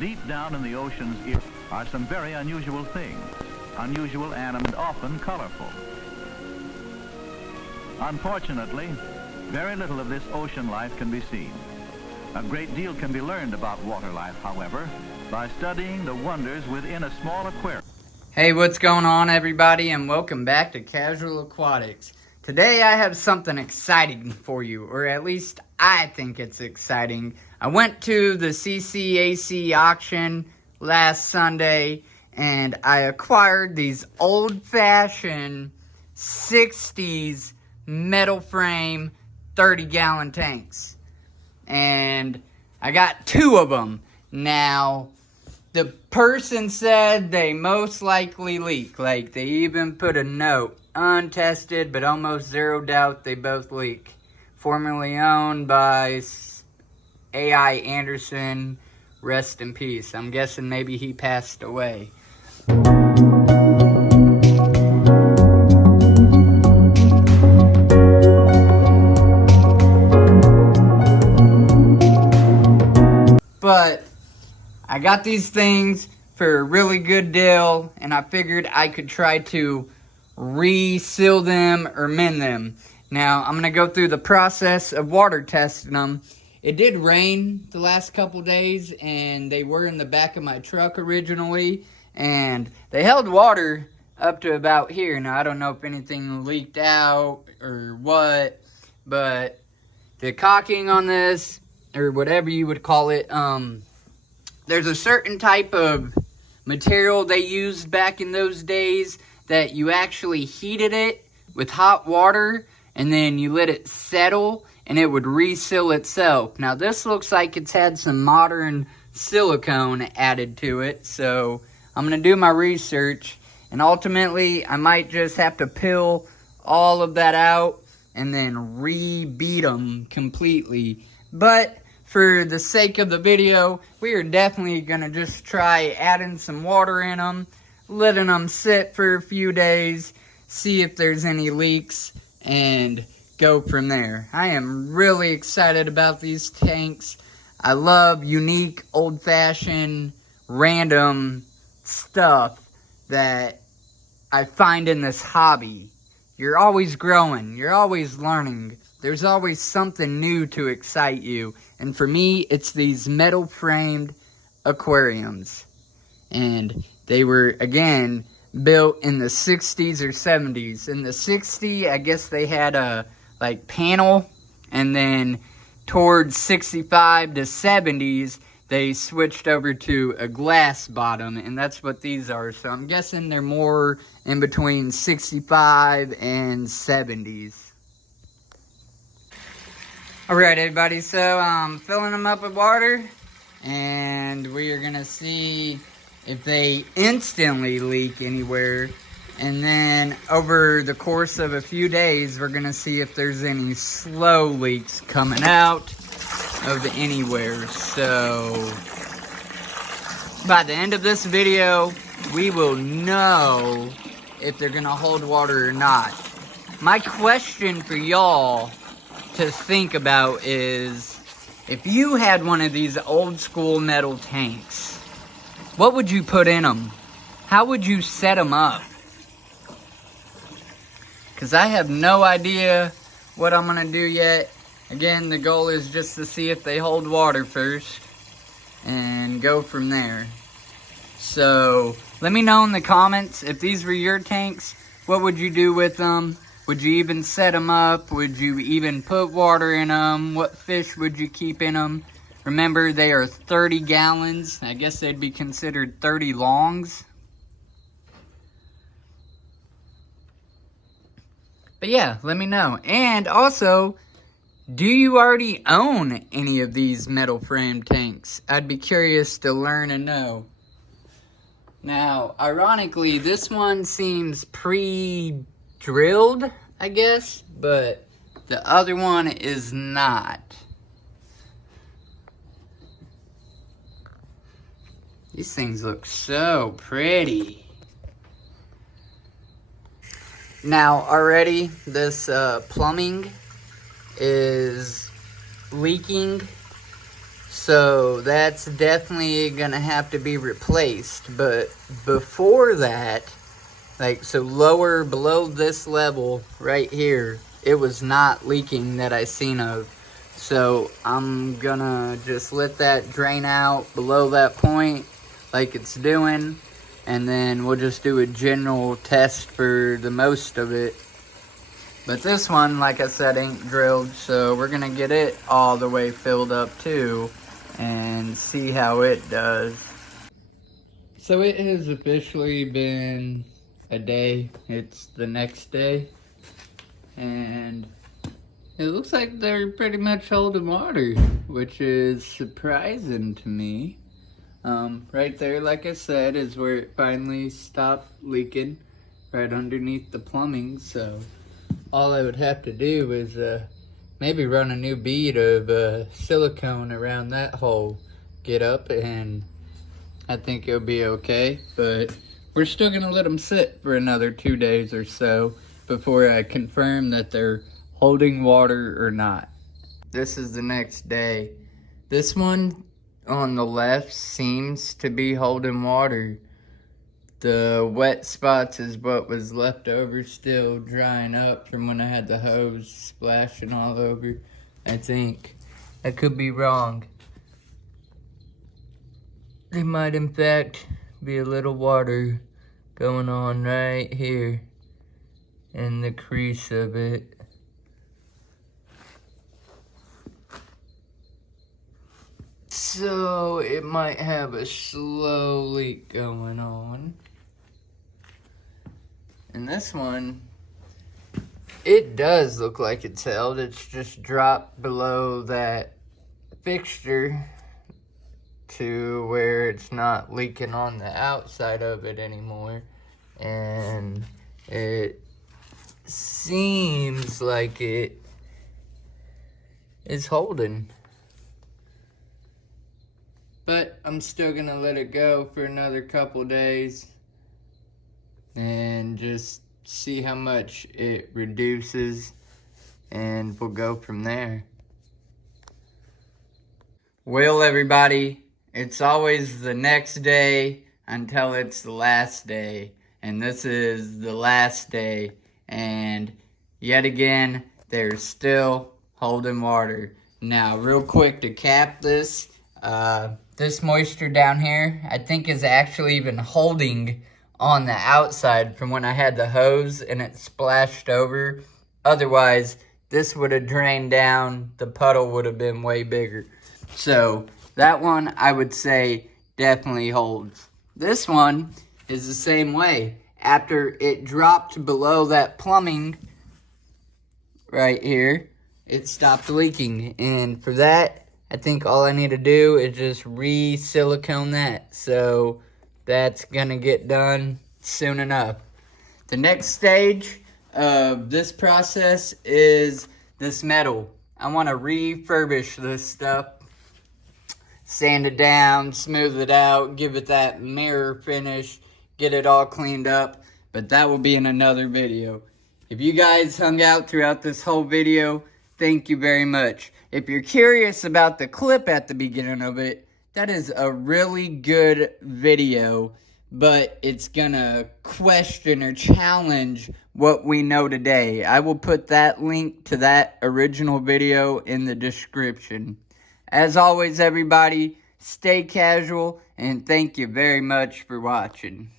Deep down in the ocean's ear are some very unusual things. Unusual and often colorful. Unfortunately, very little of this ocean life can be seen. A great deal can be learned about water life, however, by studying the wonders within a small aquarium. Hey, what's going on, everybody, and welcome back to Casual Aquatics. Today I have something exciting for you, or at least I think it's exciting. I went to the CCAC auction last Sunday, and I acquired these old-fashioned 60s metal frame 30-gallon tanks. And I got two of them. Now, the person said they most likely leak. Like, they even put a note, untested, but almost zero doubt they both leak. Formerly owned by A.I. Anderson, rest in peace. I'm guessing maybe he passed away. But I got these things for a really good deal, and I figured I could try to reseal them or mend them. Now, I'm going to go through the process of water testing them. It did rain the last couple days, and they were in the back of my truck originally, and they held water up to about here. Now, I don't know if anything leaked out or what, but the caulking on this, or whatever you would call it, there's a certain type of material they used back in those days that you actually heated it with hot water and then you let it settle and it would reseal itself. Now this looks like it's had some modern silicone added to it, so I'm going to do my research, and ultimately I might just have to peel all of that out and then re-beat them completely. But for the sake of the video, we are definitely going to just try adding some water in them, letting them sit for a few days, see if there's any leaks, and go from there. I am really excited about these tanks. I love unique, old-fashioned, random stuff that I find in this hobby. You're always growing. You're always learning. There's always something new to excite you. And for me, it's these metal-framed aquariums. And they were, again, built in the 60s or 70s. In the 60s, I guess they had a, panel. And then towards 65 to 70s, they switched over to a glass bottom. And that's what these are. So I'm guessing they're more in between 65 and 70s. Alright, everybody, so I'm filling them up with water, and we are going to see if they instantly leak anywhere, and then over the course of a few days, we're going to see if there's any slow leaks coming out of anywhere. So, by the end of this video, we will know if they're going to hold water or not. My question for y'all to think about is, if you had one of these old school metal tanks, what would you put in them? How would you set them up? Because I have no idea what I'm going to do yet. Again, the goal is just to see if they hold water first and go from there. So let me know in the comments, if these were your tanks, what would you do with them? Would you even set them up? Would you even put water in them? What fish would you keep in them? Remember, they are 30 gallons. I guess they'd be considered 30 longs. But yeah, let me know. And also, do you already own any of these metal frame tanks? I'd be curious to learn and know. Now, ironically, this one seems pre-drilled, I guess, but the other one is not. These things look so pretty. Now, already, this plumbing is leaking So that's definitely gonna have to be replaced. But before that, like, so lower below this level right here, it was not leaking that I seen of. So I'm gonna just let that drain out below that point like it's doing, and then we'll just do a general test for the most of it. But this one, like I said, ain't drilled, so we're gonna get it all the way filled up too and see how it does. So it has officially been a day. It's the next day, and it looks like they're pretty much holding water, which is surprising to me. Right there, like I said, is where it finally stopped leaking, right underneath the plumbing. So all I would have to do is maybe run a new bead of silicone around that hole, get up, and I think it'll be okay. But we're still gonna let them sit for another 2 days or so before I confirm that they're holding water or not. This is the next day. This one on the left seems to be holding water. The wet spots is what was left over, still drying up from when I had the hose splashing all over, I think. I could be wrong. There might in fact be a little water going on right here in the crease of it. So it might have a slow leak going on. And this one, it does look like it's held. It's just dropped below that fixture to where it's not leaking on the outside of it anymore. And it seems like it is holding. But I'm still gonna let it go for another couple days and just see how much it reduces, and we'll go from there. Well, everybody, it's always the next day until it's the last day, and this is the last day, and yet again, they're still holding water. Now, real quick to cap this, this moisture down here, I think is actually even holding on the outside from when I had the hose and it splashed over. Otherwise, this would have drained down, the puddle would have been way bigger. So, that one I would say definitely holds. This one is the same way. After it dropped below that plumbing right here, it stopped leaking. And for that, I think all I need to do is just re-silicone that. So that's gonna get done soon enough. The next stage of this process is this metal. I want to refurbish this stuff, sand it down, smooth it out, give it that mirror finish, get it all cleaned up, but that will be in another video. If you guys hung out throughout this whole video, thank you very much. If you're curious about the clip at the beginning of it, that is a really good video, but it's gonna question or challenge what we know today. I will put that link to that original video in the description. As always, everybody, stay casual, and thank you very much for watching.